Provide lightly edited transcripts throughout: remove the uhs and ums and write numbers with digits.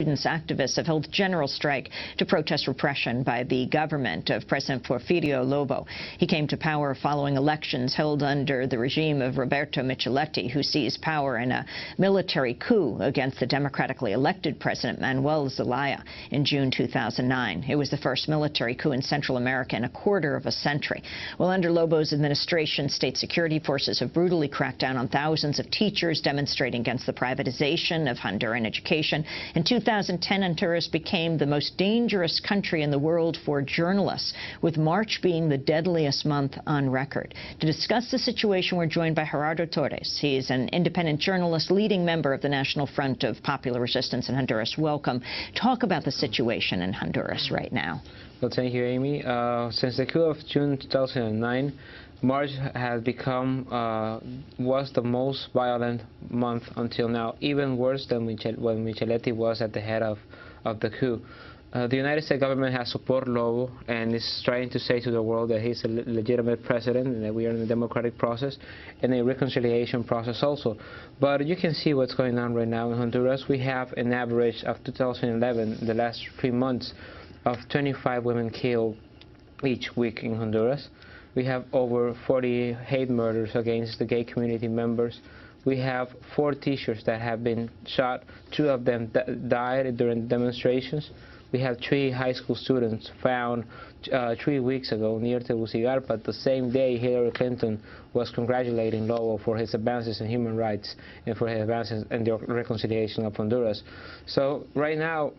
Students activists have held general strike to protest repression by the government of President Porfirio Lobo. He came to power following elections held under the regime of Roberto Micheletti, who seized power in a military coup against the democratically elected President Manuel Zelaya in June 2009. It was the first military coup in Central America in a quarter of a century. Well, under Lobo's administration, state security forces have brutally cracked down on thousands of teachers demonstrating against the privatization of Honduran education. In 2010, Honduras became the most dangerous country in the world for journalists, with March being the deadliest month on record. To discuss the situation, we're joined by Gerardo Torres. He is an independent journalist, leading member of the National Front of Popular Resistance in Honduras. Welcome. Talk about the situation in Honduras right now. Well, thank you, Amy. Since the coup of June 2009, March has become, was the most violent month until now, even worse than when Micheletti was at the head of the coup. The United States government has supported Lobo and is trying to say to the world that he's a legitimate president and that we are in a democratic process and a reconciliation process also. But you can see what's going on right now in Honduras. We have an average of 2011, the last 3 months, of 25 women killed each week in Honduras. We have over 40 hate murders against the gay community members. We have 4 teachers that have been shot. 2 of them died during demonstrations. We have 3 high school students found 3 weeks ago near Tegucigalpa. The same day Hillary Clinton was congratulating Lobo for his advances in human rights and for his advances in the reconciliation of Honduras. So right now,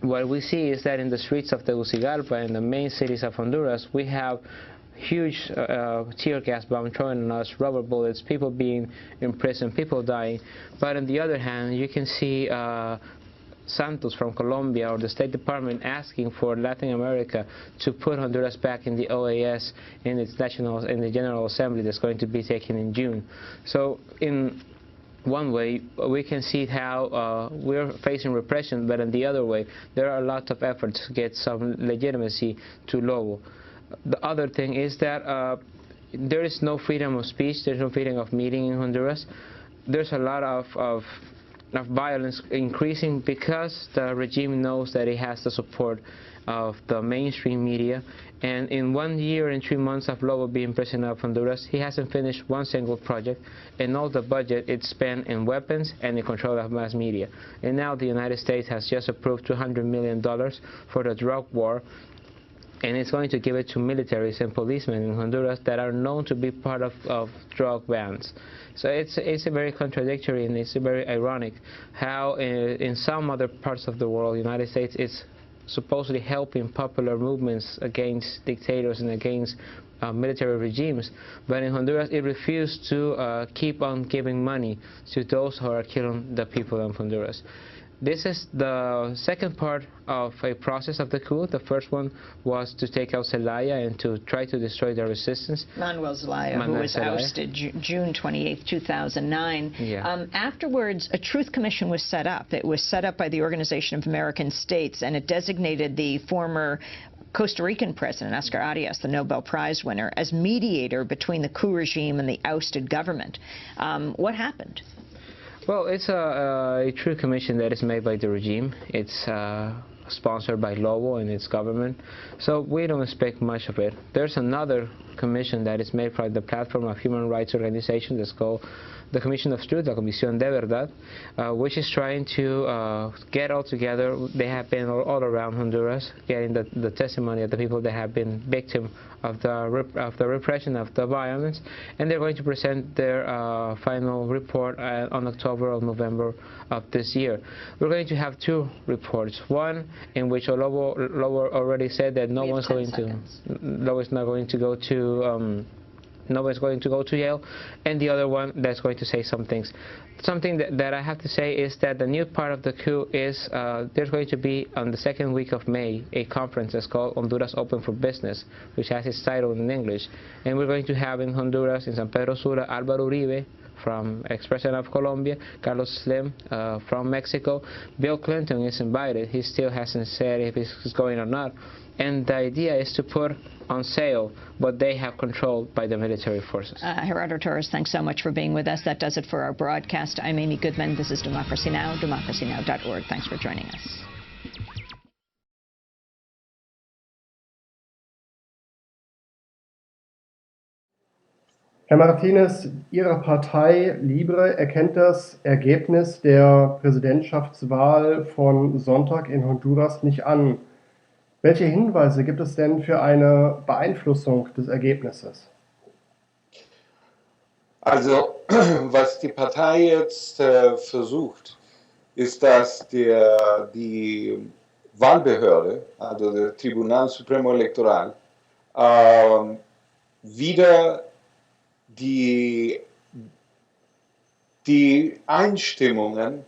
what we see is that in the streets of Tegucigalpa and the main cities of Honduras, we have huge tear gas bomb thrown on us, rubber bullets, people being imprisoned, people dying. But on the other hand, you can see Santos from Colombia or the State Department asking for Latin America to put Honduras back in the OAS in the General Assembly that's going to be taken in June. So in one way, we can see how we're facing repression, but in the other way, there are a lot of efforts to get some legitimacy to Lobo. The other thing is that there is no freedom of speech, there's no freedom of meeting in Honduras. There's a lot of violence increasing because the regime knows that it has the support of the mainstream media. And in 1 year and 3 months of Lobo being president of Honduras, he hasn't finished one single project, and all the budget it's spent in weapons and in control of mass media. And now the United States has just approved $200 million for the drug war, and it's going to give it to militaries and policemen in Honduras that are known to be part of drug bans. So it's a very contradictory, and it's very ironic how in some other parts of the world, the United States is supposedly helping popular movements against dictators and against military regimes, but in Honduras it refused to keep on giving money to those who are killing the people of Honduras. This is the second part of a process of the coup. The first one was to take out Zelaya and to try to destroy the resistance. Manuel Zelaya, who was ousted June 28, 2009. Yeah. Afterwards, a truth commission was set up. It was set up by the Organization of American States, and it designated the former Costa Rican president, Oscar Arias, the Nobel Prize winner, as mediator between the coup regime and the ousted government. What happened? Well, it's a truth commission that is made by the regime. It's sponsored by Lobo and its government, so we don't expect much of it. There's another commission that is made by the platform of human rights organizations that's called the Commission of Truth, la Comisión de Verdad, which is trying to get all together. They have been all around Honduras, getting the testimony of the people that have been victims of the repression of the violence, and they're going to present their final report on October or November of this year. We're going to have 2 reports. One in which Lobo already said that Lobo is not going to go to nobody's going to go to jail, and the other one that's going to say some things. Something that I have to say is that the new part of the coup is there's going to be on the 2nd week of May a conference that's called Honduras Open for Business, which has its title in English, and we're going to have in Honduras, in San Pedro Sula, Álvaro Uribe from ex-president of Colombia, Carlos Slim from Mexico. Bill Clinton is invited. He still hasn't said if he's going or not. And the idea is to put on sale what they have controlled by the military forces. Gerardo Torres, thanks so much for being with us. That does it for our broadcast. I'm Amy Goodman. This is Democracy Now!, democracynow.org. Thanks for joining us. Herr Martinez, Ihre Partei Libre erkennt das Ergebnis der Präsidentschaftswahl von Sonntag in Honduras nicht an. Welche Hinweise gibt es denn für eine Beeinflussung des Ergebnisses? Also, was die Partei jetzt versucht, ist, dass die Wahlbehörde, also der Tribunal Supremo Electoral, wieder die Einstimmungen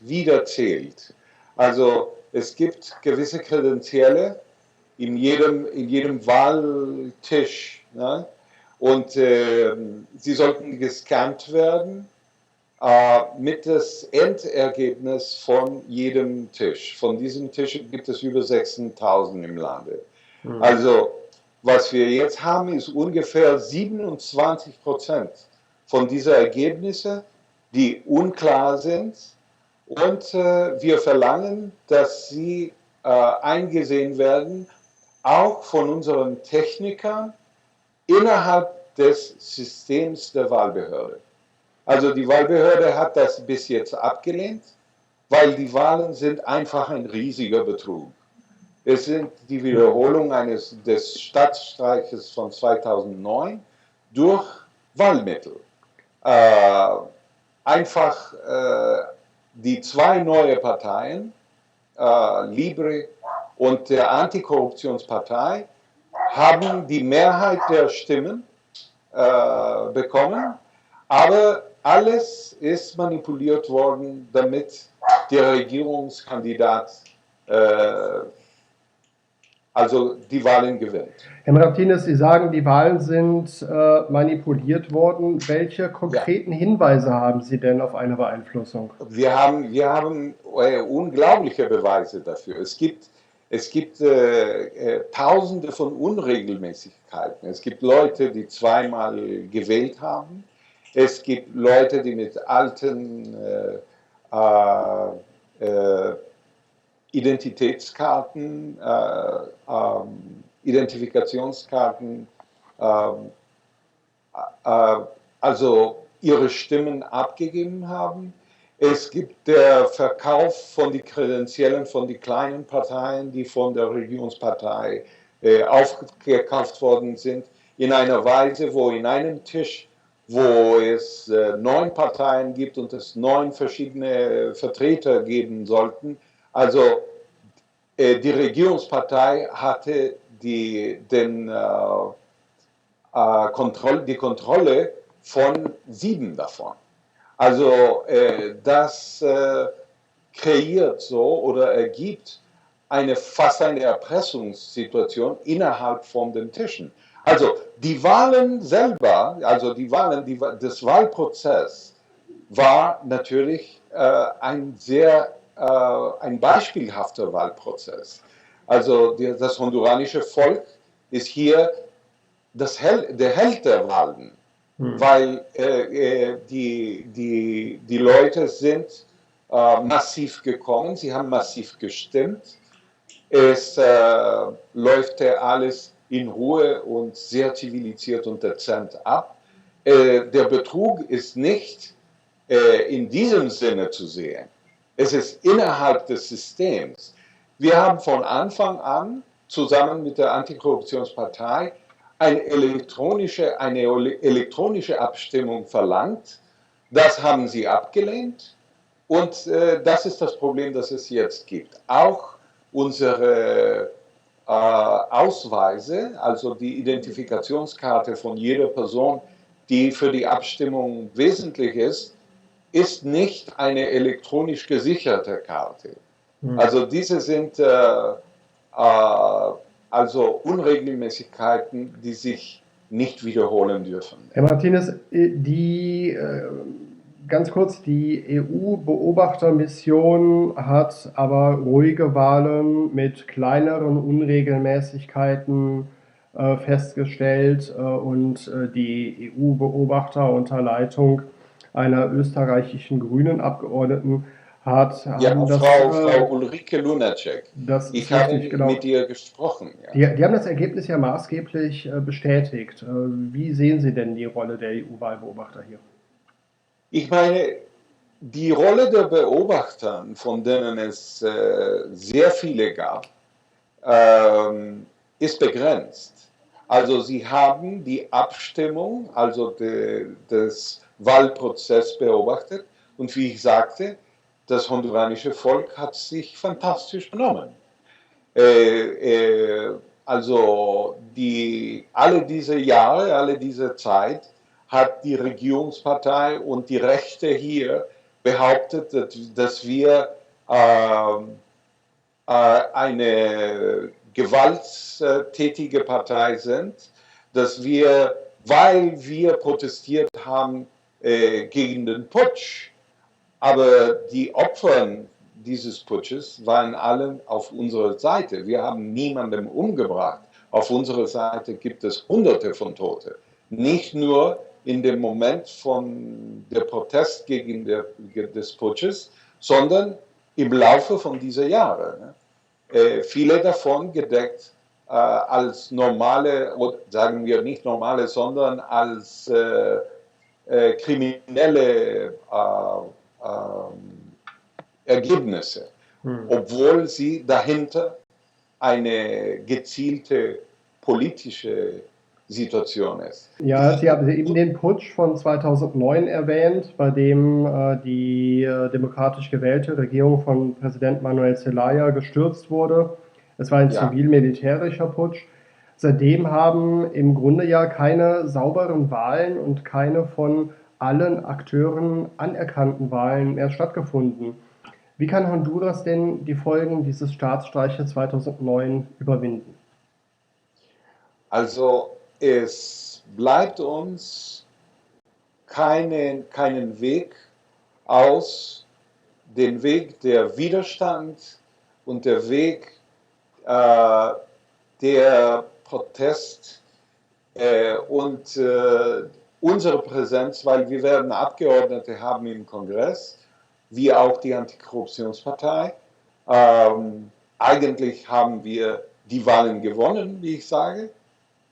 wieder zählt. Also es gibt gewisse Kredenzielle in jedem Wahltisch, ne? Und sie sollten gescannt werden mit das Endergebnis von jedem Tisch. Von diesen Tischen gibt es über 16.000 im Lande. Also was wir jetzt haben, ist ungefähr 27% von diesen Ergebnissen, die unklar sind. Und wir verlangen, dass sie eingesehen werden, auch von unseren Technikern innerhalb des Systems der Wahlbehörde. Also die Wahlbehörde hat das bis jetzt abgelehnt, weil die Wahlen sind einfach ein riesiger Betrug. Es sind die Wiederholung des Staatsstreiches von 2009 durch Wahlmittel. Die zwei neuen Parteien, Libre und der Antikorruptionspartei, haben die Mehrheit der Stimmen bekommen, aber alles ist manipuliert worden, damit der Regierungskandidat also die Wahlen gewinnt. Herr Martinez, Sie sagen, die Wahlen sind manipuliert worden. Welche konkreten Hinweise haben Sie denn auf eine Beeinflussung? Wir haben unglaubliche Beweise dafür. Es gibt Tausende von Unregelmäßigkeiten. Es gibt Leute, die zweimal gewählt haben. Es gibt Leute, die mit alten Identitätskarten, Identifikationskarten, also ihre Stimmen abgegeben haben. Es gibt der Verkauf von den Kredenziellen von den kleinen Parteien, die von der Regierungspartei aufgekauft worden sind, in einer Weise, wo in einem Tisch, wo es 9 Parteien gibt und es 9 verschiedene Vertreter geben sollten. Also die Regierungspartei hatte die Kontrolle von 7 davon. Also das kreiert so oder ergibt fast eine Erpressungssituation innerhalb von den Tischen. Also die Wahlen selber, also das Wahlprozess war natürlich ein beispielhafter Wahlprozess. Also das honduranische Volk ist hier der Held der Wahlen. Weil die Leute sind massiv gekommen, sie haben massiv gestimmt. Es läuft alles in Ruhe und sehr zivilisiert und dezent ab. Der Betrug ist nicht in diesem Sinne zu sehen. Es ist innerhalb des Systems. Wir haben von Anfang an zusammen mit der Antikorruptionspartei eine elektronische Abstimmung verlangt. Das haben sie abgelehnt und das ist das Problem, das es jetzt gibt. Auch unsere Ausweise, also die Identifikationskarte von jeder Person, die für die Abstimmung wesentlich ist nicht eine elektronisch gesicherte Karte. Also diese sind also Unregelmäßigkeiten, die sich nicht wiederholen dürfen. Herr Martinez, ganz kurz, die EU-Beobachtermission hat aber ruhige Wahlen mit kleineren Unregelmäßigkeiten festgestellt und die EU-Beobachter unter Leitung einer österreichischen Grünen Abgeordneten Ja, Frau Ulrike Lunacek. Das Ich ist habe richtig, genau. mit ihr gesprochen. Ja. Die haben das Ergebnis ja maßgeblich bestätigt. Wie sehen Sie denn die Rolle der EU-Wahlbeobachter hier? Ich meine, die Rolle der Beobachter, von denen es sehr viele gab, ist begrenzt. Also sie haben die Abstimmung, also des Wahlprozesses beobachtet und wie ich sagte, das honduranische Volk hat sich fantastisch benommen. Also alle diese Jahre, alle diese Zeit hat die Regierungspartei und die Rechte hier behauptet, dass wir eine gewalttätige Partei sind, dass wir, weil wir protestiert haben gegen den Putsch, aber die Opfer dieses Putsches waren alle auf unserer Seite. Wir haben niemanden umgebracht. Auf unserer Seite gibt es Hunderte von Toten. Nicht nur in dem Moment von der Protest gegen des Putsches, sondern im Laufe von dieser Jahre. Viele davon gedeckt als normale, oder sagen wir nicht normale, sondern als kriminelle Ergebnisse, obwohl sie dahinter eine gezielte politische Situation ist. Ja, Sie haben eben den Putsch von 2009 erwähnt, bei dem die demokratisch gewählte Regierung von Präsident Manuel Zelaya gestürzt wurde. Es war ein zivil-militärischer Putsch. Seitdem haben im Grunde ja keine sauberen Wahlen und keine von allen Akteuren anerkannten Wahlen mehr stattgefunden. Wie kann Honduras denn die Folgen dieses Staatsstreiches 2009 überwinden? Also es bleibt uns keinen Weg aus, den Weg der Widerstand und der Weg der Protest und unsere Präsenz, weil wir werden Abgeordnete haben im Kongress, wie auch die Antikorruptionspartei. Eigentlich haben wir die Wahlen gewonnen, wie ich sage,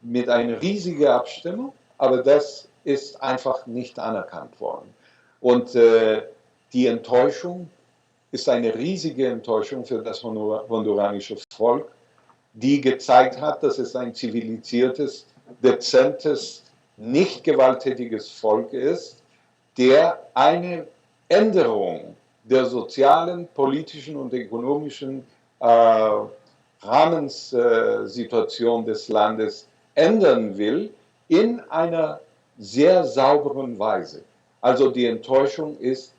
mit einer riesigen Abstimmung, aber das ist einfach nicht anerkannt worden. Und die Enttäuschung ist eine riesige Enttäuschung für das honduranische Volk, die gezeigt hat, dass es ein zivilisiertes, dezentes, nicht gewalttätiges Volk ist, der eine Änderung der sozialen, politischen und ökonomischen Rahmenssituation des Landes ändern will, in einer sehr sauberen Weise. Also die Enttäuschung ist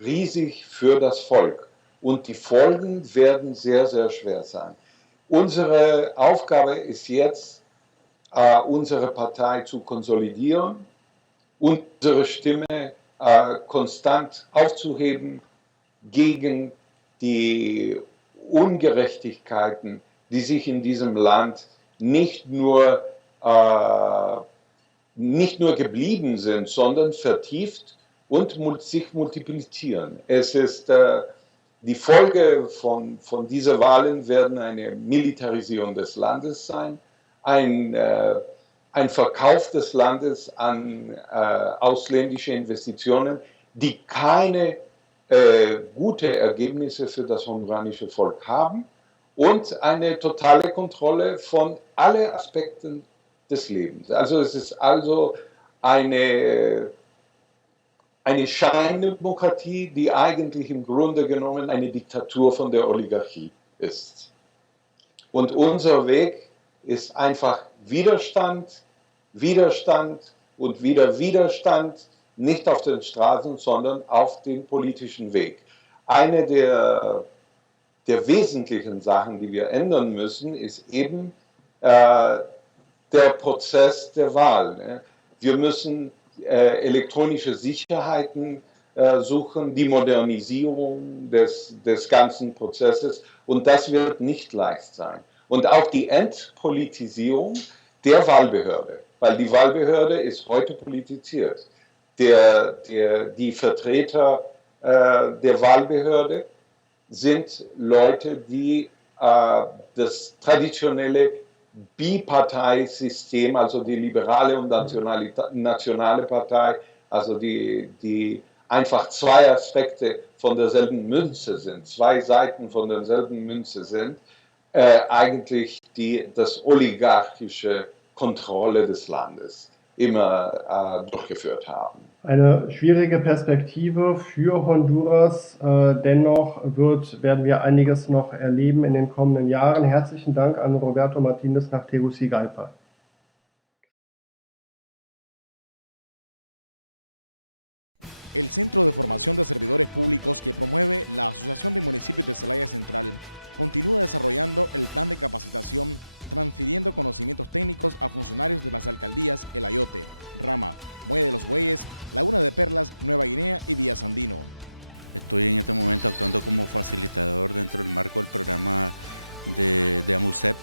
riesig für das Volk und die Folgen werden sehr, sehr schwer sein. Unsere Aufgabe ist jetzt, unsere Partei zu konsolidieren, unsere Stimme konstant aufzuheben gegen die Ungerechtigkeiten, die sich in diesem Land nicht nur geblieben sind, sondern vertieft und sich multiplizieren. Es ist die Folge von dieser Wahlen werden eine Militarisierung des Landes sein, ein Verkauf des Landes an ausländische Investitionen, die keine gute Ergebnisse für das honduranische Volk haben und eine totale Kontrolle von allen Aspekten des Lebens. Also es ist also eine Scheindemokratie, die eigentlich im Grunde genommen eine Diktatur von der Oligarchie ist. Und unser Weg ist einfach Widerstand, Widerstand und wieder Widerstand, nicht auf den Straßen, sondern auf dem politischen Weg. Eine der wesentlichen Sachen, die wir ändern müssen, ist eben der Prozess der Wahl. Wir müssen elektronische Sicherheiten suchen, die Modernisierung des ganzen Prozesses, und das wird nicht leicht sein. Und auch die Entpolitisierung der Wahlbehörde, weil die Wahlbehörde ist heute politisiert. Die Vertreter der Wahlbehörde sind Leute, die das traditionelle Biparteisystem, also die liberale und nationale Partei, also die einfach zwei Aspekte von derselben Münze sind, zwei Seiten von derselben Münze sind, eigentlich das oligarchische Kontrolle des Landes immer durchgeführt haben. Eine schwierige Perspektive für Honduras. Dennoch werden wir einiges noch erleben in den kommenden Jahren. Herzlichen Dank an Roberto Martinez nach Tegucigalpa. El Centro de Formación de Servidores Públicos que promueve la Asociación de Municipios de Zelaya Central continúa desarrollando el plan de capacitación, transfiriendo conocimientos técnicos a funcionarios de las alcaldías El Ayote, Rama, Muelle de los Bueyes, Laguna de Perlas, Nueva Guinea y Villa Sandino. Estoy en este momento actuando como facilitador dentro del marco del programa de Sept,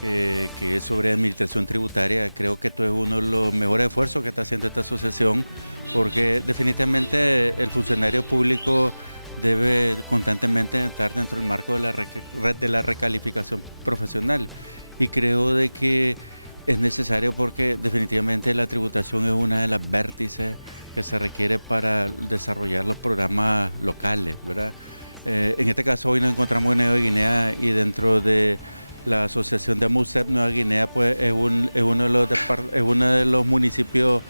que es sobre administración tributaria. Creo que esto es uno de los mejores esfuerzos que está haciendo esta asociación, porque definitivamente el funcionario público debe constantemente estar dentro del marco de la red de la recalificación profesional, y creo de que es necesario porque definitivamente la tributación es una de las vértices que se requiere para desarrollar los programas locales, ¿verdad? En este caso hoy nos encontramos en Nueva Guinea, y dentro de la asociación de Sept, Nueva Guinea pues es uno de los municipios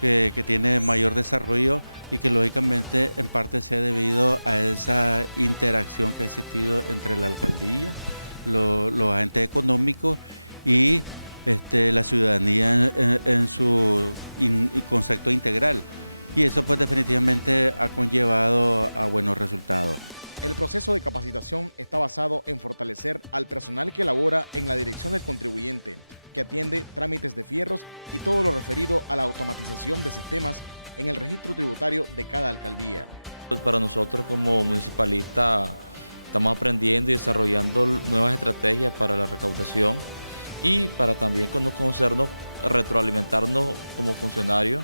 que tiene mayor desarrollo, y que lógicamente en parte se ha debido a esa interacción que ha existido entre la alcaldía, los agentes económicos y la ciudadanía en su concepto integral, y eso pues definitivamente ha conllevado a buenos resultados. El proceso de capacitación está basado en fortalecer al personal que labora en la dirección del contribuyente, que atiende trámites de fierros y todo lo referido a la automatización de sistemas en el registro tributario de cada alcaldía. Para nosotros como municipalistas estamos aprendiendo y desarrollando nuevas estrategias para la recaudación, y para también conocernos, retroalimentarnos como funcionarios,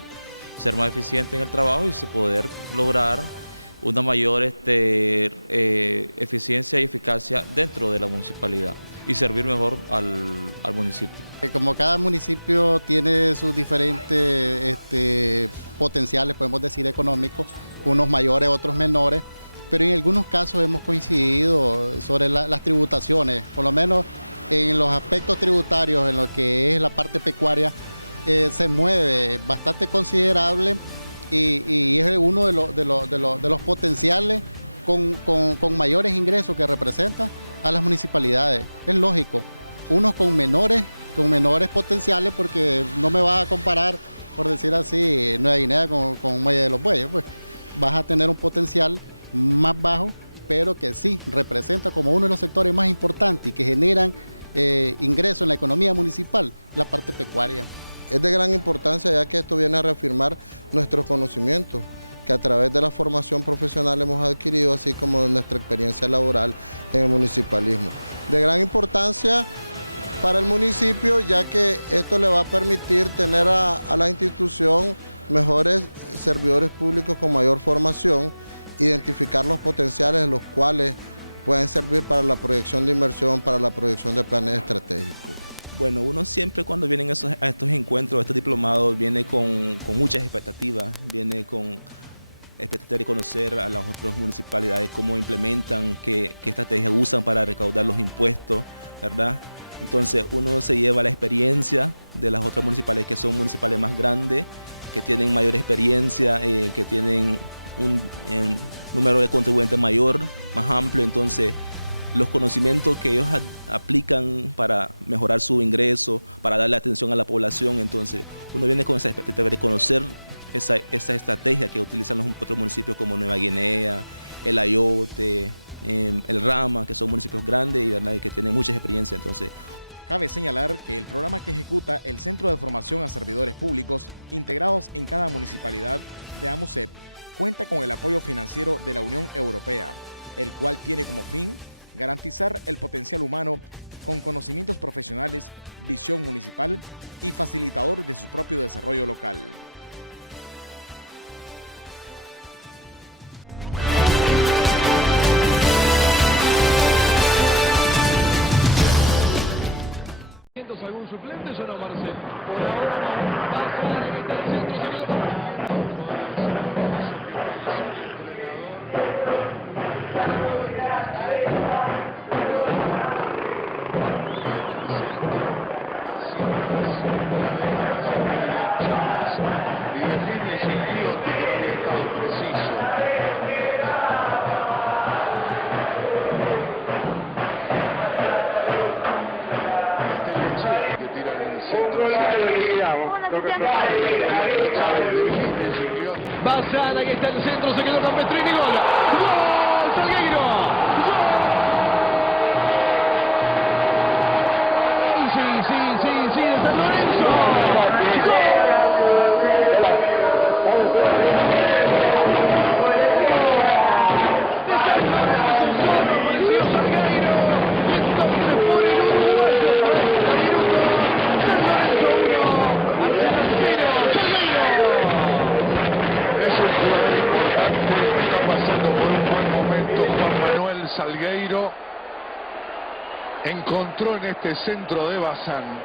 ser más eficientes en el trabajo y poder lograr una mayor eficiencia y eficacia dentro de la municipalidad y servir mejor al municipio. Como cada municipio tiene sus diferentes potenciales, podemos decir económicos, unos mayores, otros menores, pero en algunos casos hemos coincidido sobre las tributaciones, por lo menos en los aspectos tributarios, en lo que es la parte pecuaria, se mueve bastante considerable, y es uno de los potenciales con mayores ingresos que representa a las municipalidades. Es lógico, unos con menores potenciales, porque no me vas a comparar, por decir así, Nueva Guinea con Muelle de los Bueyes, pues vas a tener un potencial más bajo, pero que sí representa como uno de los sectores más importantes y que generan ingresos en la economía municipal, la parte pecuaria. Es de gran importancia, ya que esto viene a reafirmar nuestros conocimientos que a través de la formación profesional hemos adquirido, así como de nuestra experiencia laboral en el municipalismo. De gran importancia para el municipio, ya que esto le va a permitir tener a la institución mejores servidores públicos con mayor formación, identificar los potenciales de los cuales pueden servir para la proyección de inversión, para la proyección de planes estratégicos. Bueno, uno siempre cuando viene a estos encuentros, a estos diplomados, viene con muchas expectativas, viene con expectativas de conocer a las otras municipalidades, cómo implementan, qué estrategias usan para recaudar los impuestos, ¿verdad? Entonces uno se lleva la experiencia de las otras municipalidades, que son municipales más grandes, que tienen mayor experiencia, que tienen un número de contribuyentes mayor, más amplio. Entonces los conocimientos que ellos aplican para mejorar su ingreso, para darle atención a la población, entonces uno viene con esa expectativa de conocer esa estrategia que utilizan los otros municipios como Nueva Guinea, El Ayote, El Rama, que son municipios grandes y, ¿verdad?, y que tienen mucha experiencia. Entonces Cabe señalar que el programa que ejecuta el Centro de Formación a Servidores Públicos integrados en cada municipalidad de AMUCEP cuenta con el apoyo financiero de la Unión Europea, el cual tiene como fin garantizar el potencial humano con conocimientos profesionales, visión municipal y facilitadores de su propio desarrollo local. ¿Algún suplente o no, Marcel? Por ahora no. Pasa a la mitad del centro, se quedó. Y define su tío, que está preciso. Basada, que está en el centro, se quedó con Petrini, gol. ¡Gol! ¡Salgueiro! ¡Gol! Sí, de San Lorenzo. Salgueiro encontró en este centro de Bazán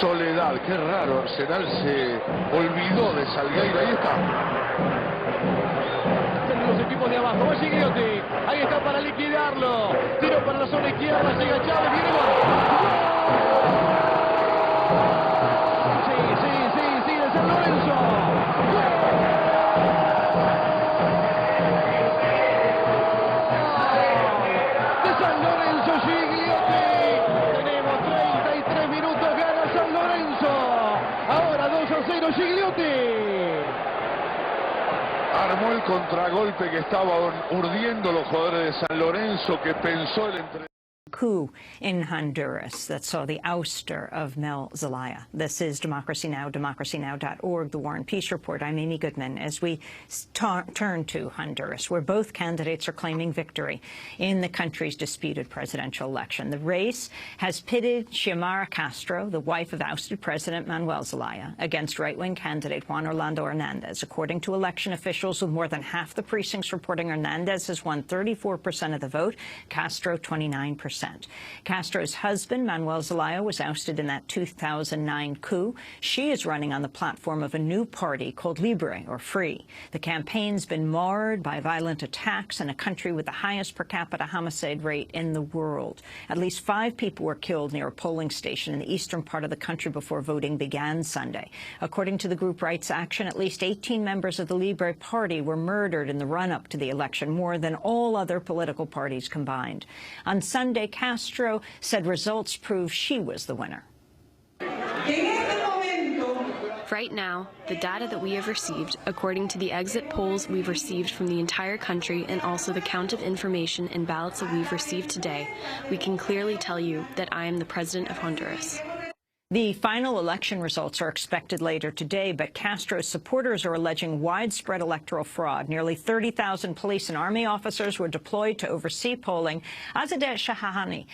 soledad. Qué raro, Arsenal se olvidó de Salgueiro. Ahí está. Los equipos de abajo. Va Gigliotti. Ahí está para liquidarlo. Tiro para la zona izquierda. Llega Chávez. Viene gol. Sí, de San Lorenzo. San Lorenzo, Gigliotti. Tenemos 33 minutos, gana San Lorenzo. Ahora 2-0, Gigliotti. Armó el contragolpe que estaba urdiendo los jugadores de San Lorenzo, que pensó el entrenador. Coup in Honduras that saw the ouster of Mel Zelaya. This is Democracy Now!, democracynow.org, the War and Peace Report. I'm Amy Goodman. As we turn to Honduras, where both candidates are claiming victory in the country's disputed presidential election. The race has pitted Xiomara Castro, the wife of ousted President Manuel Zelaya, against right-wing candidate Juan Orlando Hernandez. According to election officials, with more than half the precincts reporting Hernandez has won 34% of the vote, Castro 29%. Castro's husband, Manuel Zelaya, was ousted in that 2009 coup. She is running on the platform of a new party called Libre, or Free. The campaign's been marred by violent attacks in a country with the highest per capita homicide rate in the world. At least 5 people were killed near a polling station in the eastern part of the country before voting began Sunday. According to the group Rights Action, at least 18 members of the Libre party were murdered in the run-up to the election, more than all other political parties combined. On Sunday, Castro said results prove she was the winner. Right now, the data that we have received, according to the exit polls we've received from the entire country and also the count of information and ballots that we've received today, we can clearly tell you that I am the President of Honduras. The final election results are expected later today, but Castro's supporters are alleging widespread electoral fraud. Nearly 30,000 police and army officers were deployed to oversee polling. Azadet Shahahani,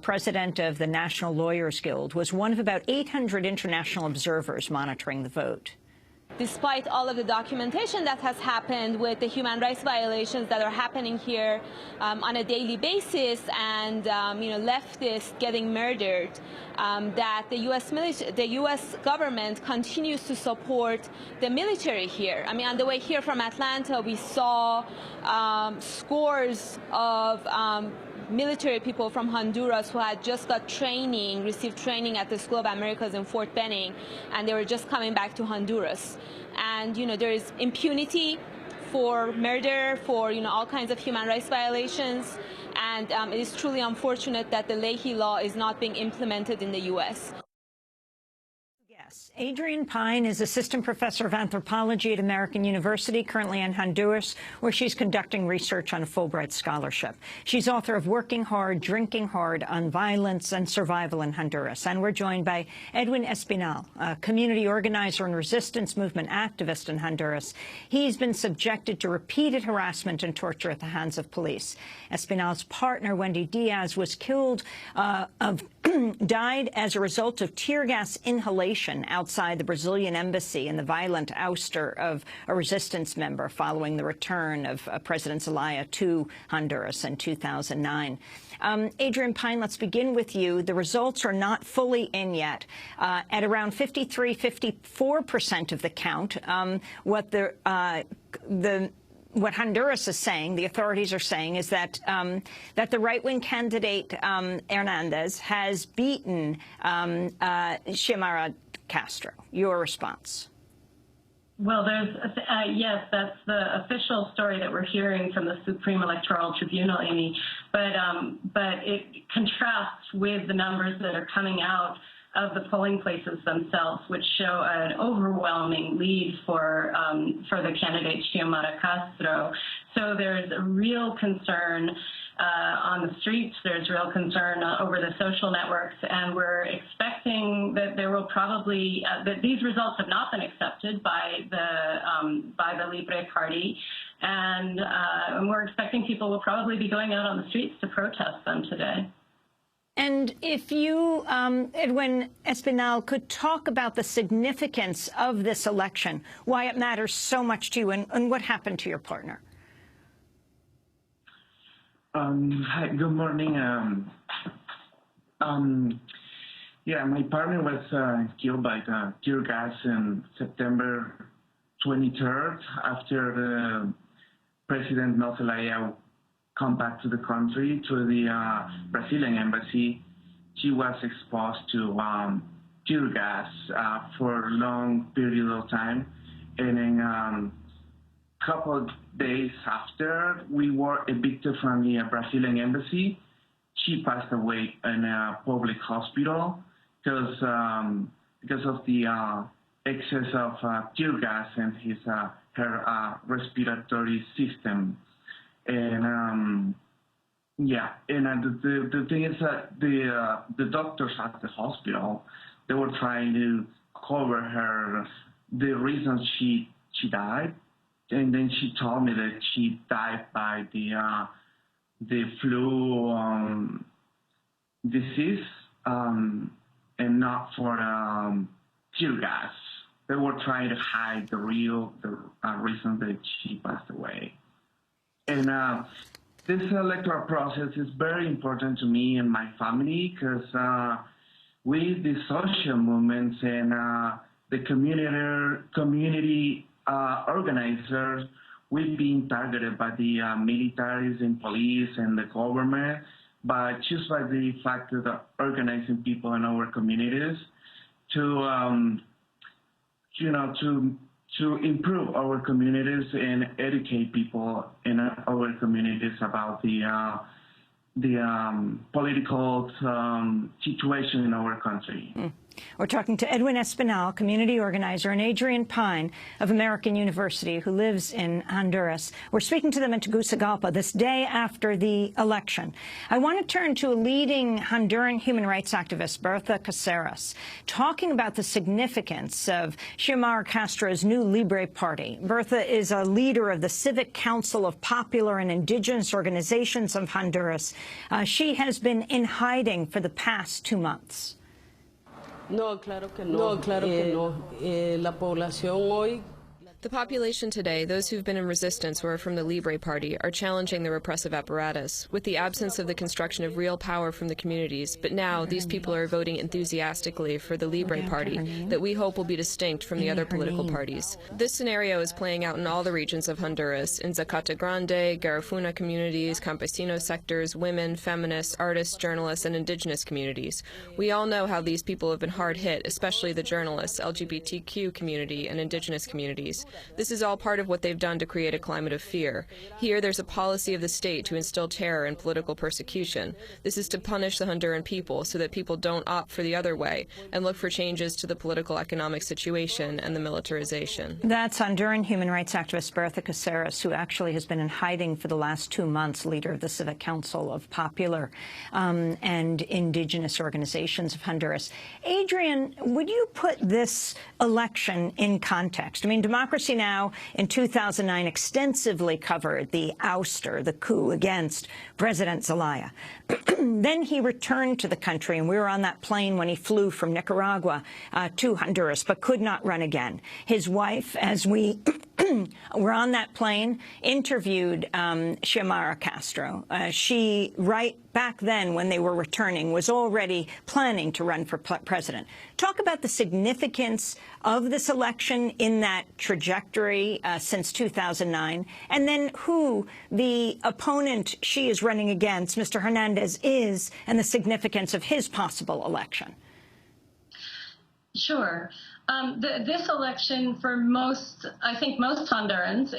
president of the National Lawyers Guild, was one of about 800 international observers monitoring the vote. Despite all of the documentation that has happened with the human rights violations that are happening here on a daily basis, and leftists getting murdered, that the U.S. government continues to support the military here. I mean, on the way here from Atlanta, we saw scores of military people from Honduras who had just got training, received training at the School of Americas in Fort Benning, and they were just coming back to Honduras. And, there is impunity for murder, for, all kinds of human rights violations, and it is truly unfortunate that the Leahy law is not being implemented in the U.S. Yes. Adrienne Pine is assistant professor of anthropology at American University, currently in Honduras, where she's conducting research on a Fulbright scholarship. She's author of Working Hard, Drinking Hard on Violence and Survival in Honduras. And we're joined by Edwin Espinal, a community organizer and resistance movement activist in Honduras. He's been subjected to repeated harassment and torture at the hands of police. Espinal's partner, Wendy Diaz, was killed died as a result of tear gas inhalation outside the Brazilian embassy in the violent ouster of a resistance member following the return of President Zelaya to Honduras in 2009. Adrienne Pine, let's begin with you. The results are not fully in yet. At around 53–54% of the count, what Honduras is saying, the authorities are saying, is that that the right-wing candidate Hernandez has beaten Xiomara Castro. Your response? Well, yes, that's the official story that we're hearing from the Supreme Electoral Tribunal, Amy. But it contrasts with the numbers that are coming out of the polling places themselves, which show an overwhelming lead for the candidate Xiomara Castro. So there's a real concern on the streets. There's real concern over the social networks, and we're expecting that there will probably that these results have not been accepted by the Libre Party, and we're expecting people will probably be going out on the streets to protest them today. And if you, Edwin Espinal, could talk about the significance of this election, why it matters so much to you, and what happened to your partner. Hi, good morning. Yeah, my partner was killed by the tear gas on September 23rd after the President Zelaya come back to the country through the Brazilian embassy. She was exposed to tear gas for a long period of time, and then a couple of days after we were evicted from the Brazilian embassy, she passed away in a public hospital because of the excess of tear gas in her respiratory system. And yeah, and the thing is that the doctors at the hospital, they were trying to cover the reasons she died, and then she told me that she died by the flu disease and not for tear gas. They were trying to hide the reason that she passed away. And this electoral process is very important to me and my family because with the social movements and the community organizers, we've been targeted by the militaries and police and the government, but just by the fact of organizing people in our communities to improve our communities and educate people in our communities about the political situation in our country. We're talking to Edwin Espinal, community organizer, and Adrienne Pine of American University, who lives in Honduras. We're speaking to them in Tegucigalpa this day after the election. I want to turn to a leading Honduran human rights activist, Bertha Caceres, talking about the significance of Xiomara Castro's new Libre Party. Bertha is a leader of the Civic Council of Popular and Indigenous Organizations of Honduras. She has been in hiding for the past 2 months. No, claro que no. No, claro que no. La población hoy. The population today, those who've been in resistance who are from the Libre Party, are challenging the repressive apparatus, with the absence of the construction of real power from the communities. But now, these people are voting enthusiastically for the Libre Party, that we hope will be distinct from the other political parties. This scenario is playing out in all the regions of Honduras, in Zacate Grande, Garifuna communities, campesino sectors, women, feminists, artists, journalists, and indigenous communities. We all know how these people have been hard hit, especially the journalists, LGBTQ community, and indigenous communities. This is all part of what they've done to create a climate of fear. Here, there's a policy of the state to instill terror and political persecution. This is to punish the Honduran people so that people don't opt for the other way and look for changes to the political economic situation and the militarization. That's Honduran human rights activist Bertha Caceres, who actually has been in hiding for the last 2 months, leader of the Civic Council of Popular and Indigenous Organizations of Honduras. Adrian, would you put this election in context? I mean, Democracy Now! In 2009 extensively covered the ouster, the coup against President Zelaya. Then he returned to the country, and we were on that plane when he flew from Nicaragua to Honduras, but could not run again. His wife, as we were on that plane, interviewed Xiomara Castro. She, right back then when they were returning, was already planning to run for president. Talk about the significance of this election in that trajectory since 2009, and then who the opponent she is running against, Mr. Hernandez, is, and the significance of his possible election. Sure. This election, for most, I think most Hondurans,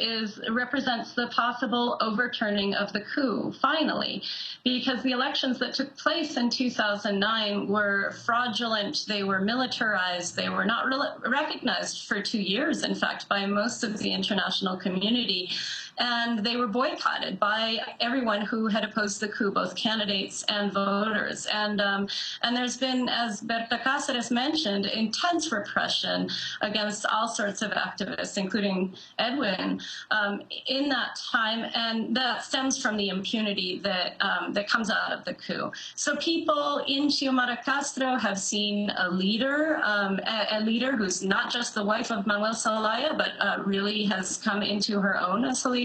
represents the possible overturning of the coup, finally, because the elections that took place in 2009 were fraudulent, they were militarized, they were not recognized for 2 years, in fact, by most of the international community. And they were boycotted by everyone who had opposed the coup, both candidates and voters. And there's been, as Berta Cáceres mentioned, intense repression against all sorts of activists, including Edwin, in that time. And that stems from the impunity that comes out of the coup. So people in Xiomara Castro have seen a leader who's not just the wife of Manuel Zelaya, but really has come into her own as a leader.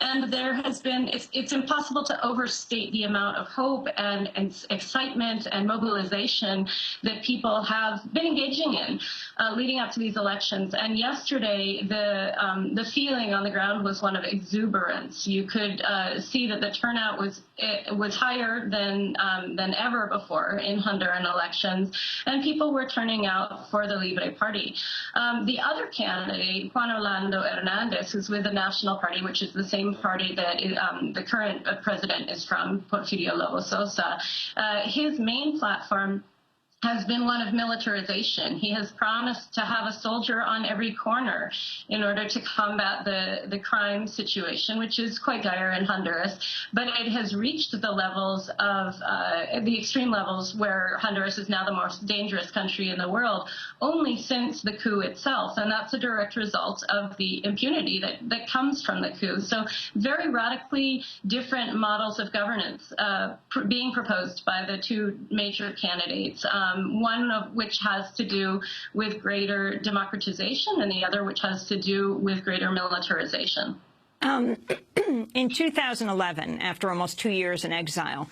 And there has been, it's impossible to overstate the amount of hope and excitement and mobilization that people have been engaging in leading up to these elections. And yesterday, the feeling on the ground was one of exuberance. You could see that the turnout was higher than ever before in Honduran elections, and people were turning out for the Libre Party. The other candidate, Juan Orlando Hernandez, who's with the National Party, which is the same party that the current president is from, Porfirio Lobo Sosa, his main platform has been one of militarization. He has promised to have a soldier on every corner in order to combat the crime situation, which is quite dire in Honduras. But it has reached the levels of the extreme levels where Honduras is now the most dangerous country in the world, only since the coup itself. And that's a direct result of the impunity that comes from the coup. So very radically different models of governance being proposed by the two major candidates. One of which has to do with greater democratization and the other which has to do with greater militarization. In 2011, after almost 2 years in exile,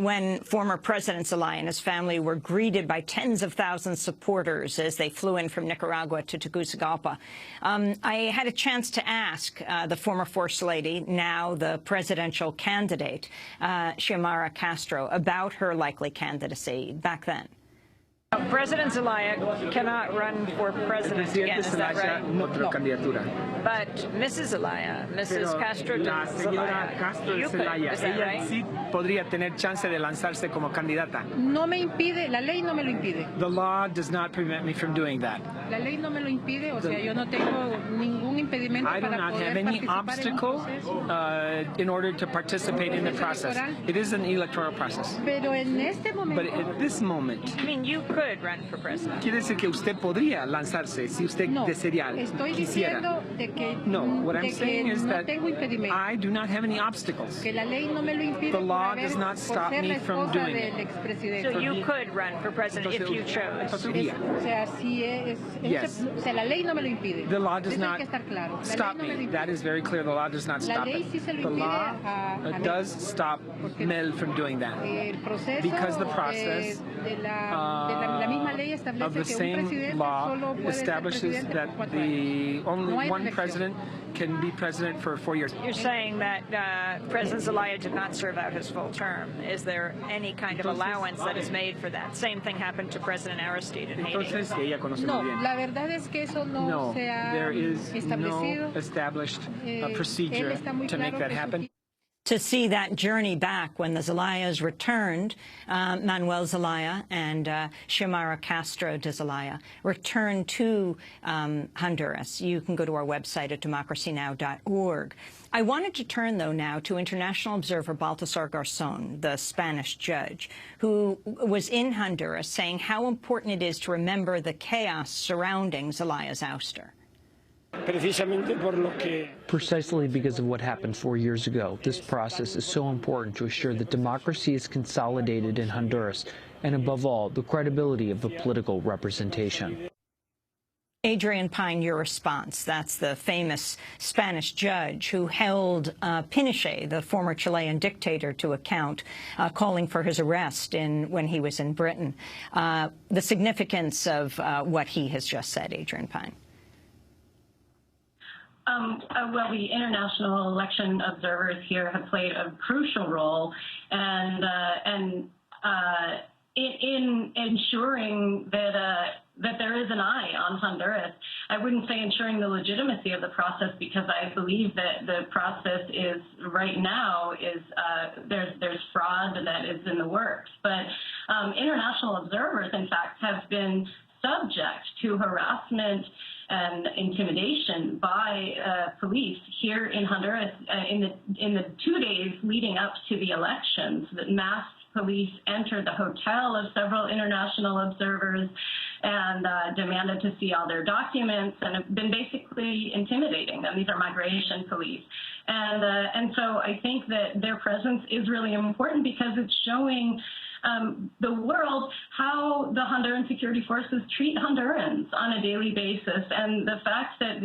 when former President Zelaya and his family were greeted by tens of thousands of supporters as they flew in from Nicaragua to Tegucigalpa, I had a chance to ask the former First Lady, now the presidential candidate, Xiomara Castro, about her likely candidacy back then. President Zelaya cannot run for president again, is that right? No. But Mrs. Zelaya, Mrs. Castro Zelaya, you could, is that right? Sí podría tener chance de lanzarse como candidata. No me impide, la ley no me lo impide. The law does not prevent me from doing that. La ley no me lo impide, o sea, yo no tengo ningún impedimento I do para not poder have any participar obstacle in order to participate in the process. It is an electoral process. Pero en este momento, but at this moment, I mean, you could run for president. Quiere decir que usted podría lanzarse si usted quisiera. No, what I'm saying is that I do not have any obstacles. Que la ley no me lo impide. The law does not stop me from doing it. So you could run for president if you chose. O sea, si es, yes. O sea, la ley no me lo impide. The law does not claro. stop me. That is very clear. The law does not stop it. The law does stop Mel from doing that. Because the process of the same law establishes that the only one president president can be president for 4 years. You're saying that President Zelaya did not serve out his full term. Is there any kind of allowance that is made for that? Same thing happened to President Aristide in Haiti. No, la verdad es que eso no se ha there is establecido. no established procedure to make that happen. To see that journey back when the Zelayas returned, Manuel Zelaya and Xiomara Castro de Zelaya returned to Honduras. You can go to our website at democracynow.org. I wanted to turn, though, now to international observer Baltasar Garzón, the Spanish judge, who was in Honduras saying how important it is to remember the chaos surrounding Zelaya's ouster. Precisely because of what happened 4 years ago, this process is so important to assure that democracy is consolidated in Honduras, and above all, the credibility of the political representation. Adrian Pine, your response. That's the famous Spanish judge who held Pinochet, the former Chilean dictator, to account, calling for his arrest when he was in Britain. The significance of what he has just said, Adrian Pine. Well, the international election observers here have played a crucial role, and in ensuring that there is an eye on Honduras. I wouldn't say ensuring the legitimacy of the process, because I believe that the process is right now there's fraud that is in the works. But international observers, in fact, have been subject to harassment and intimidation by police here in Honduras in the 2 days leading up to the elections. That masked police entered the hotel of several international observers and demanded to see all their documents, and have been basically intimidating them. These are migration police. And so I think that their presence is really important, because it's showing the world how the Honduran security forces treat Hondurans on a daily basis, and the fact that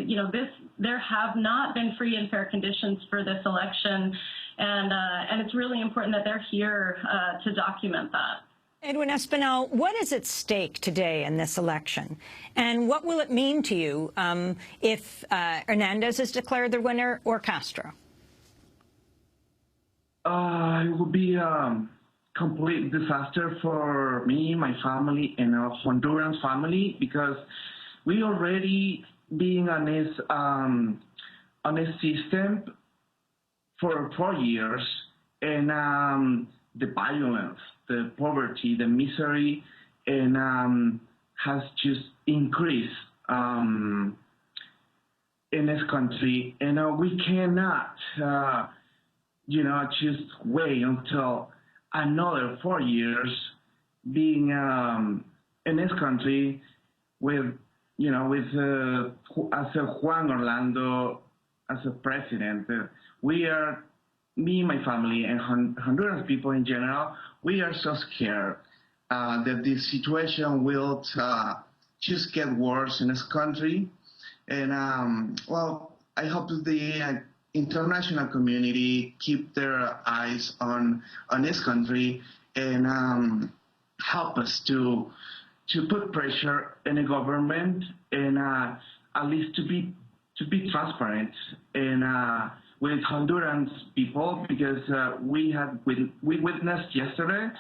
there have not been free and fair conditions for this election, and it's really important that they're here to document that. Edwin Espinal, what is at stake today in this election, and what will it mean to you if Hernandez is declared the winner or Castro? It would be complete disaster for me, my family, and our Honduran family, because we already being on this system for 4 years, and the violence, the poverty, the misery, and has just increased in this country, and we cannot, just wait until another 4 years being in this country with as a Juan Orlando as a president. We are, me, my family, and Honduran people in general, we are so scared that this situation will just get worse in this country. And well, I hope that the international community keep their eyes on this country and help us to put pressure in the government, and at least to be transparent and with Honduran people, because we witnessed yesterday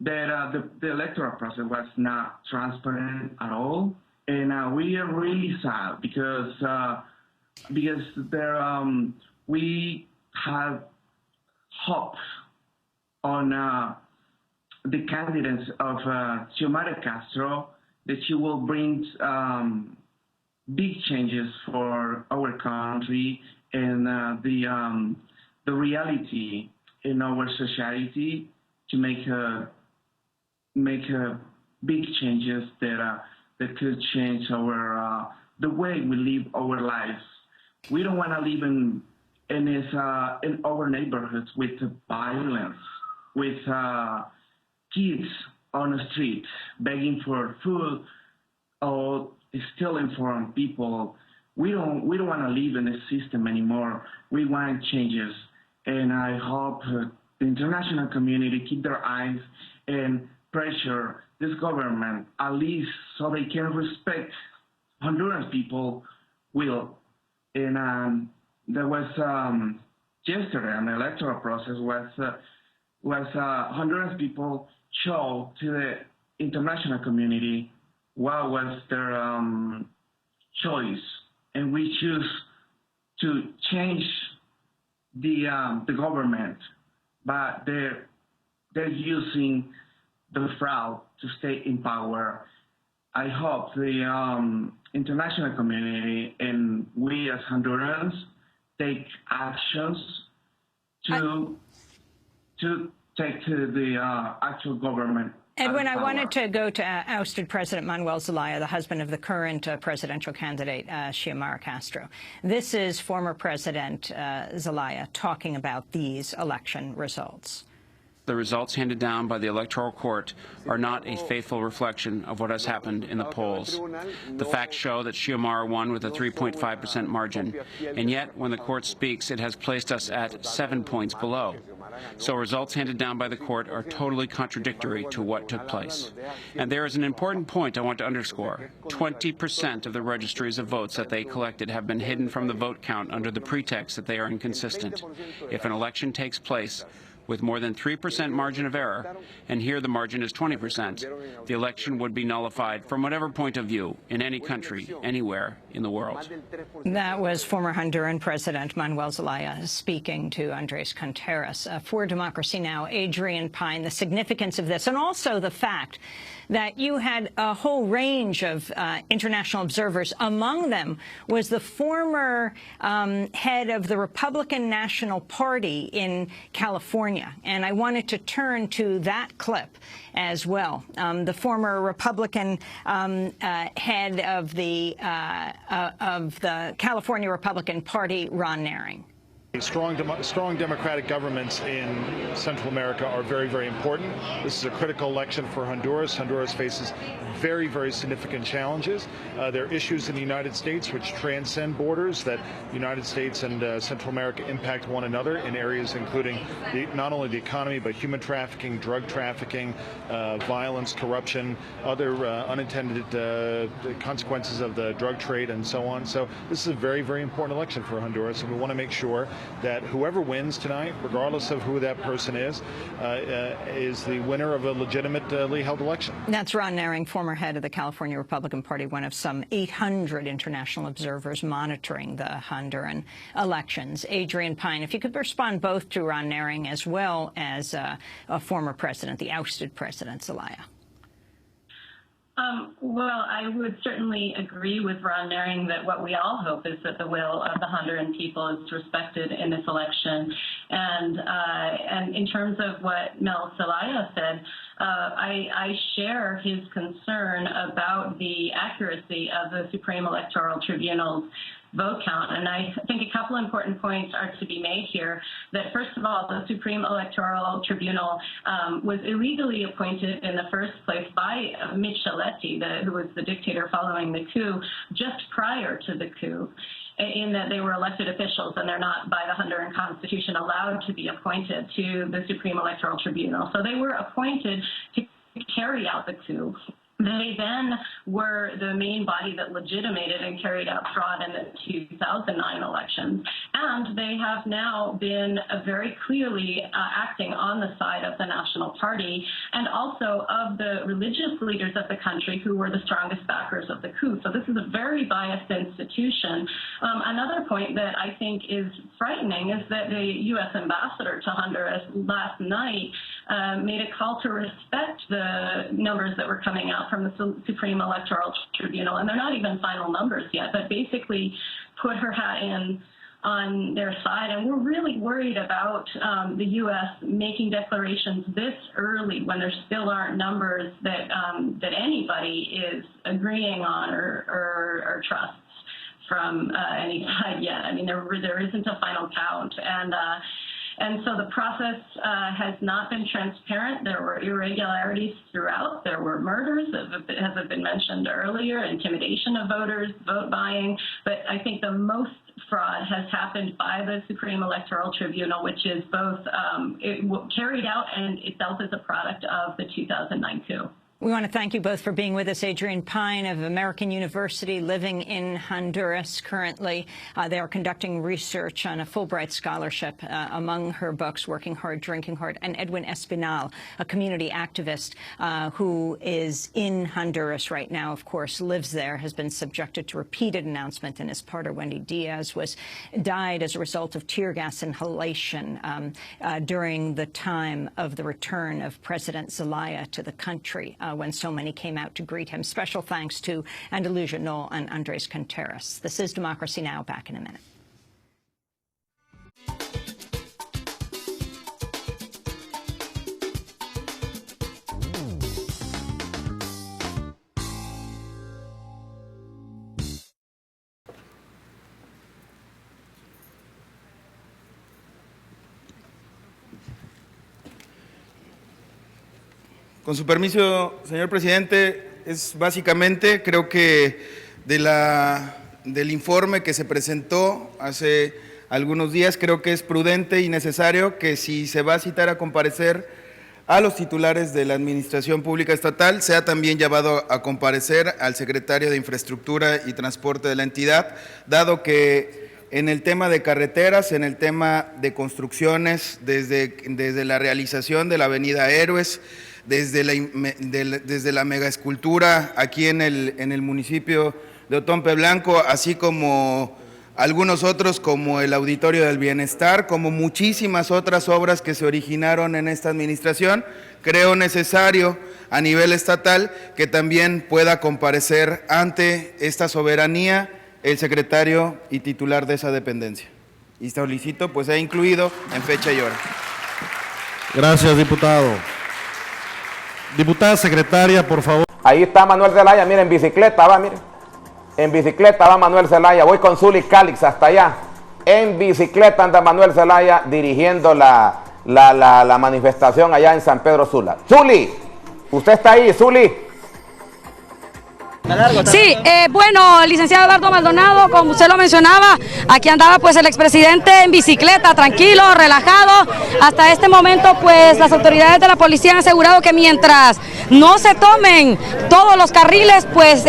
that the electoral process was not transparent at all, and we are really sad because there we have hope on the candidates of Xiomara Castro, that she will bring big changes for our country and the reality in our society, to make big changes that could change our the way we live our lives. We don't want to live in our neighborhoods with violence, with kids on the street begging for food or stealing from people. We don't want to live in this system anymore. We want changes, and I hope the international community keep their eyes and pressure this government, at least so they can respect Honduran people will. And there was yesterday an electoral process was Honduras people show to the international community what was their choice, and we choose to change the government, but they're using the fraud to stay in power. I hope the international community and we as Hondurans take actions to take to the actual government. Edwin, I wanted to go to ousted President Manuel Zelaya, the husband of the current presidential candidate, Xiomara Castro. This is former President Zelaya talking about these election results. The results handed down by the Electoral Court are not a faithful reflection of what has happened in the polls. The facts show that Xiomara won with a 3.5% margin, and yet when the court speaks, it has placed us at 7 points below. So results handed down by the court are totally contradictory to what took place. And there is an important point I want to underscore. 20% of the registries of votes that they collected have been hidden from the vote count under the pretext that they are inconsistent. If an election takes place with more than 3% margin of error, and here the margin is 20%, the election would be nullified from whatever point of view in any country, anywhere in the world. That was former Honduran President Manuel Zelaya speaking to Andres Contreras. For Democracy Now!, Adrian Pine, the significance of this, and also the fact that you had a whole range of international observers. Among them was the former head of the Republican National Party in California. And I wanted to turn to that clip as well. The former Republican head of the California Republican Party, Ron Nehring. Strong democratic governments in Central America are very, very important. This is a critical election for Honduras. Honduras faces very, very significant challenges. There are issues in the United States which transcend borders, that the United States and Central America impact one another in areas including not only the economy, but human trafficking, drug trafficking, violence, corruption, other unintended consequences of the drug trade, and so on. So this is a very, very important election for Honduras, and we want to make sure that whoever wins tonight, regardless of who that person is the winner of a legitimately held election. That's Ron Nehring, former head of the California Republican Party, one of some 800 international observers monitoring the Honduran elections. Adrian Pine, if you could respond both to Ron Nehring as well as a former president, the ousted President Zelaya. Well, I would certainly agree with Ron Nehring that what we all hope is that the will of the Honduran people is respected in this election. And in terms of what Mel Zelaya said, I share his concern about the accuracy of the Supreme Electoral Tribunal's vote count. And I think a couple important points are to be made here. That first of all, the Supreme Electoral Tribunal was illegally appointed in the first place by Micheletti, who was the dictator following the coup, just prior to the coup, in that they were elected officials and they're not, by the Honduran Constitution, allowed to be appointed to the Supreme Electoral Tribunal. So they were appointed to carry out the coup. They then were the main body that legitimated and carried out fraud in the 2009 elections. And they have now been very clearly acting on the side of the National Party and also of the religious leaders of the country who were the strongest backers of the coup. So this is a very biased institution. Another point that I think is frightening is that the U.S. ambassador to Honduras last night made a call to respect the numbers that were coming out from the Supreme Electoral Tribunal, and they're not even final numbers yet, but basically put her hat in on their side. And we're really worried about the U.S. making declarations this early when there still aren't numbers that that anybody is agreeing on or trusts from any side yet. I mean, there isn't a final count. And so the process has not been transparent. There were irregularities throughout. There were murders, as have been mentioned earlier, intimidation of voters, vote buying. But I think the most fraud has happened by the Supreme Electoral Tribunal, which is both carried out and itself is a product of the 2009 coup. We want to thank you both for being with us. Adrian Pine of American University, living in Honduras currently. They are conducting research on a Fulbright scholarship. Among her books, Working Hard, Drinking Hard, and Edwin Espinal, a community activist who is in Honduras right now, of course, lives there, has been subjected to repeated announcement, and his partner, Wendy Diaz, died as a result of tear gas inhalation during the time of the return of President Zelaya to the country. When so many came out to greet him. Special thanks to Andalusia Knoll and Andres Contreras. This is Democracy Now! Back in a minute. Con su permiso, señor presidente, es básicamente, creo que del informe que se presentó hace algunos días, creo que es prudente y necesario que si se va a citar a comparecer a los titulares de la Administración Pública Estatal, sea también llevado a comparecer al secretario de Infraestructura y Transporte de la entidad, dado que en el tema de carreteras, en el tema de construcciones, desde la realización de la Avenida Héroes, desde la megaescultura aquí en el municipio de Otompe Blanco, así como algunos otros como el Auditorio del Bienestar, como muchísimas otras obras que se originaron en esta administración, creo necesario a nivel estatal que también pueda comparecer ante esta soberanía el secretario y titular de esa dependencia. Y solicito, pues, sea incluido en fecha y hora. Gracias, diputado. Diputada secretaria, por favor. Ahí está Manuel Zelaya, mire, en bicicleta va, mire. En bicicleta va Manuel Zelaya, voy con Zuli Calix hasta allá. En bicicleta anda Manuel Zelaya dirigiendo la manifestación allá en San Pedro Sula. Zuli, usted está ahí, Zuli. Sí, bueno, licenciado Eduardo Maldonado, como usted lo mencionaba, aquí andaba pues el expresidente en bicicleta, tranquilo, relajado. Hasta este momento pues las autoridades de la policía han asegurado que mientras no se tomen todos los carriles, pues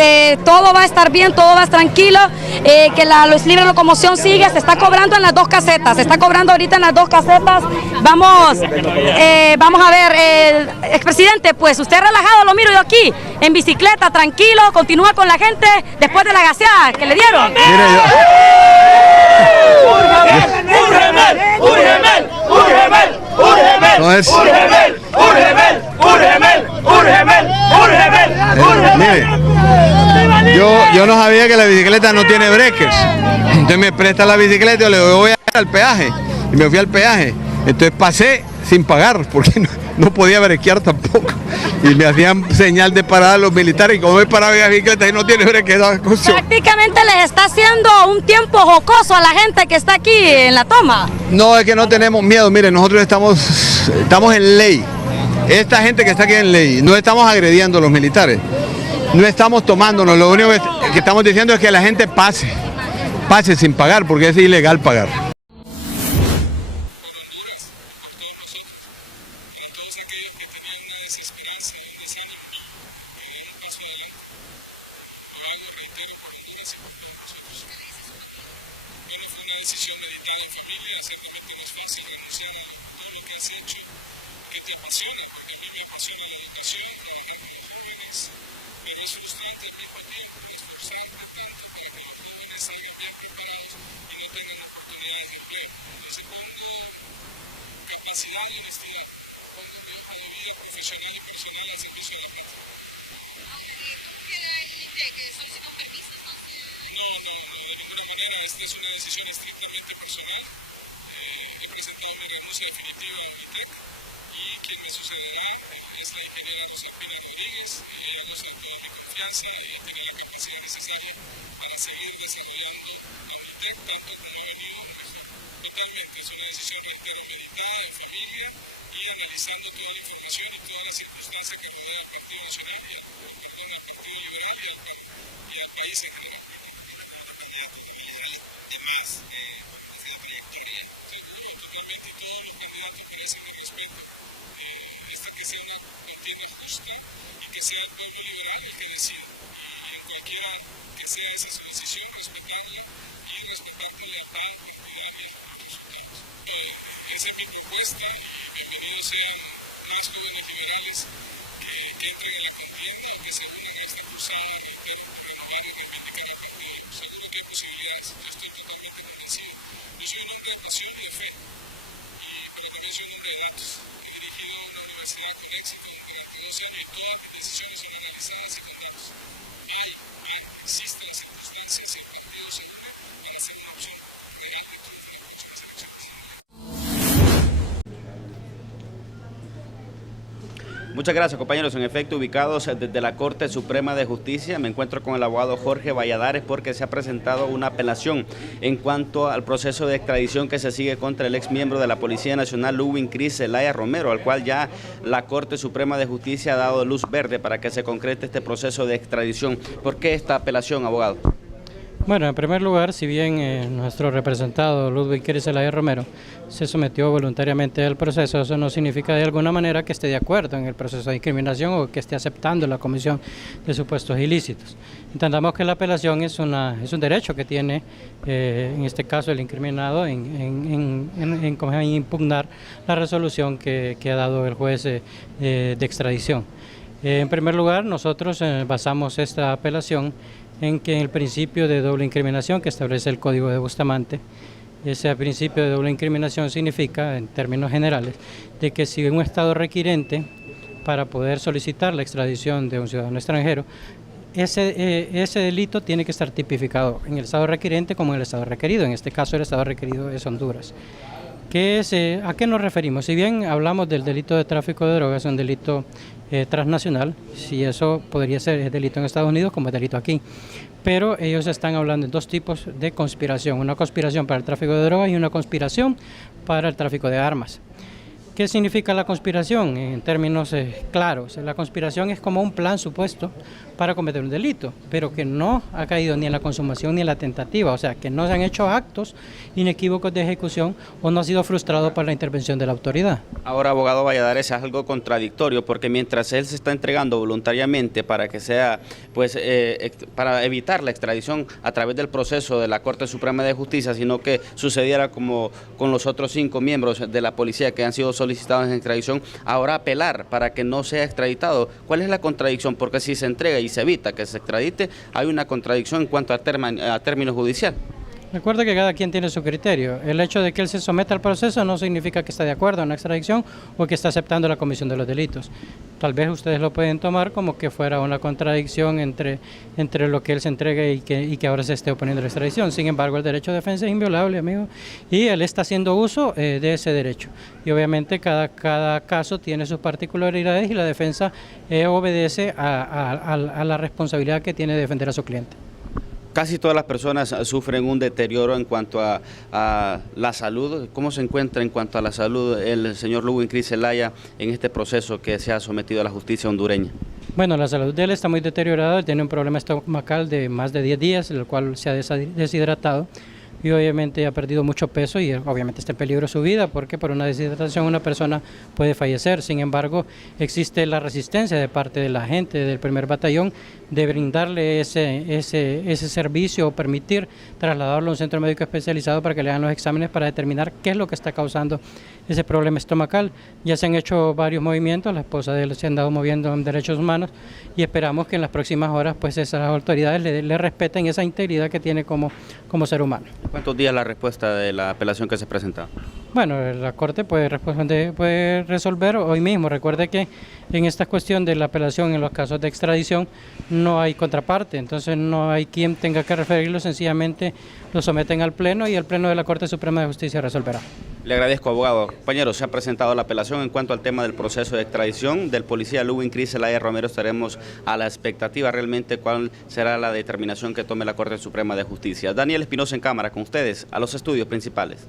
todo va a estar bien, todo va a estar tranquilo, que la libre locomoción sigue, se está cobrando en las dos casetas, se está cobrando ahorita en las dos casetas. Vamos a ver, expresidente, pues usted relajado, lo miro yo aquí, en bicicleta, tranquilo, continúa con la gente después de la gaseada que le dieron. Yo no sabía que la bicicleta no tiene breques. Entonces me presta la bicicleta y le digo, voy al peaje. Y me fui al peaje. Entonces pasé sin pagar, porque no podía brequear tampoco. Y me hacían señal de parada a los militares, y como me paraba en la bicicleta y no tiene breque, prácticamente les está haciendo un tiempo jocoso a la gente que está aquí en la toma. No, es que no tenemos miedo, mire, nosotros estamos en ley. Esta gente que está aquí en ley, no estamos agrediendo a los militares, no estamos tomándonos, lo único que estamos diciendo es que la gente pase sin pagar, porque es ilegal pagar. Todos aquellos que tenían una desesperanza y un desánimo, que den un paso adelante. Lo hago, reitero, por Honduras y por todos nosotros. Bueno, fue una decisión meditada en familia, ciertamente no es fácil renunciar a todo lo que has hecho, que te apasiona, porque a mí me apasiona la educación, trabajar con los jóvenes, pero es frustrante al mismo tiempo esforzarte tanto para que los jóvenes salgan bien preparados y no tengan oportunidades de empleo. Entonces pongo capacidad y honestidad. Pongo mi hoja de vida profesional y personal al servicio de la patria. ¿Cómo queda en un INTEC? ¿Solicitó un permiso entonces? No, de ninguna manera. Esta es una decisión estrictamente personal. He presentado mi renuncia definitiva a UNITEC y quien me sucederá es la ingeniera Rosalpina Rodríguez. Y ella goza de toda mi confianza, ella tiene la capacidad necesaria para seguir desarrollando a UNITEC tanto como ha venido o mejor. Totalmente, es una decisión, reitero, meditada en familia y analizando toda la información y todas las circunstancias que rodean al Partido Nacional y al Partido Liberal y al país en general. ¿Y recomienda con otros candidatos también liberales de más trayectoria? Seguro, totalmente, y todos los candidatos merecen mi respeto. Esta que sea una contienda justa y y que sea el pueblo liberal el que decida. Y en cualquiera que sea esa su decisión, respetarla y respetar con lealtad partidaria los resultados. Esa es mi propuesta y bienvenidos sean más jóvenes liberales que entren en la contienda o que se unan a esta cruzada, reitero, por renovar y reivindicar al partido. Seguro que hay posibilidades, yo estoy totalmente convencido. Yo soy un hombre de pasión y de fe, pero también soy un hombre de datos. He dirigido una universidad con éxito durante 12 años y todas mis decisiones son analizadas y con datos. Existen las circunstancias y el partido se une para hacer una opción real de triunfo en las próximas elecciones. Muchas gracias, compañeros. En efecto, ubicados desde la Corte Suprema de Justicia, me encuentro con el abogado Jorge Valladares porque se ha presentado una apelación en cuanto al proceso de extradición que se sigue contra el ex miembro de la Policía Nacional, Ludwing Criss Zelaya Romero, al cual ya la Corte Suprema de Justicia ha dado luz verde para que se concrete este proceso de extradición. ¿Por qué esta apelación, abogado? Bueno, en primer lugar, si bien nuestro representado Ludwing Criss Zelaya Romero se sometió voluntariamente al proceso, eso no significa de alguna manera que esté de acuerdo en el proceso de discriminación o que esté aceptando la comisión de supuestos ilícitos. Entendamos que la apelación es un derecho que tiene, en este caso, el incriminado en impugnar la resolución que ha dado el juez de extradición. En primer lugar, nosotros basamos esta apelación en que el principio de doble incriminación que establece el Código de Bustamante, ese principio de doble incriminación significa, en términos generales, de que si un Estado requirente para poder solicitar la extradición de un ciudadano extranjero, ese delito tiene que estar tipificado en el Estado requirente como en el Estado requerido. En este caso el Estado requerido es Honduras. ¿A qué nos referimos? Si bien hablamos del delito de tráfico de drogas, es un delito transnacional, si eso podría ser delito en Estados Unidos como es delito aquí, pero ellos están hablando de dos tipos de conspiración, una conspiración para el tráfico de drogas y una conspiración para el tráfico de armas. ¿Qué significa la conspiración? En términos claros, la conspiración es como un plan supuesto para cometer un delito, pero que no ha caído ni en la consumación ni en la tentativa, o sea, que no se han hecho actos inequívocos de ejecución o no ha sido frustrado por la intervención de la autoridad. Ahora, abogado Valladares, es algo contradictorio, porque mientras él se está entregando voluntariamente para que sea, para evitar la extradición a través del proceso de la Corte Suprema de Justicia, sino que sucediera como con los otros 5 miembros de la policía que han sido solicitados en extradición, ahora apelar para que no sea extraditado. ¿Cuál es la contradicción? Porque si se entrega y se evita que se extradite, hay una contradicción en cuanto a término judicial. Recuerda que cada quien tiene su criterio. El hecho de que él se someta al proceso no significa que está de acuerdo en la extradición o que está aceptando la comisión de los delitos. Tal vez ustedes lo pueden tomar como que fuera una contradicción entre lo que él se entregue y que ahora se esté oponiendo a la extradición. Sin embargo, el derecho de defensa es inviolable, amigo, y él está haciendo uso de ese derecho. Y obviamente cada caso tiene sus particularidades y la defensa obedece a la responsabilidad que tiene de defender a su cliente. Casi todas las personas sufren un deterioro en cuanto a la salud. ¿Cómo se encuentra en cuanto a la salud el señor Ludwing Criss Zelaya en este proceso que se ha sometido a la justicia hondureña? Bueno, la salud de él está muy deteriorada, tiene un problema estomacal de más de 10 días, el cual se ha deshidratado y obviamente ha perdido mucho peso y obviamente está en peligro su vida porque por una deshidratación una persona puede fallecer. Sin embargo, existe la resistencia de parte de la gente del primer batallón de brindarle ese servicio o permitir trasladarlo a un centro médico especializado para que le hagan los exámenes para determinar qué es lo que está causando ese problema estomacal. Ya se han hecho varios movimientos, la esposa de él se han dado moviendo en derechos humanos y esperamos que en las próximas horas pues esas autoridades le respeten esa integridad que tiene como ser humano. ¿Cuántos días la respuesta de la apelación que se presenta? Bueno, la Corte puede resolver hoy mismo. Recuerde que en esta cuestión de la apelación en los casos de extradición no hay contraparte, entonces no hay quien tenga que referirlo, sencillamente lo someten al Pleno y el Pleno de la Corte Suprema de Justicia resolverá. Le agradezco, abogado. Compañeros, se ha presentado la apelación en cuanto al tema del proceso de extradición del policía Ludwing Criss Zelaya Romero. Estaremos a la expectativa realmente cuál será la determinación que tome la Corte Suprema de Justicia. Daniel Espinosa en cámara con ustedes a los estudios principales.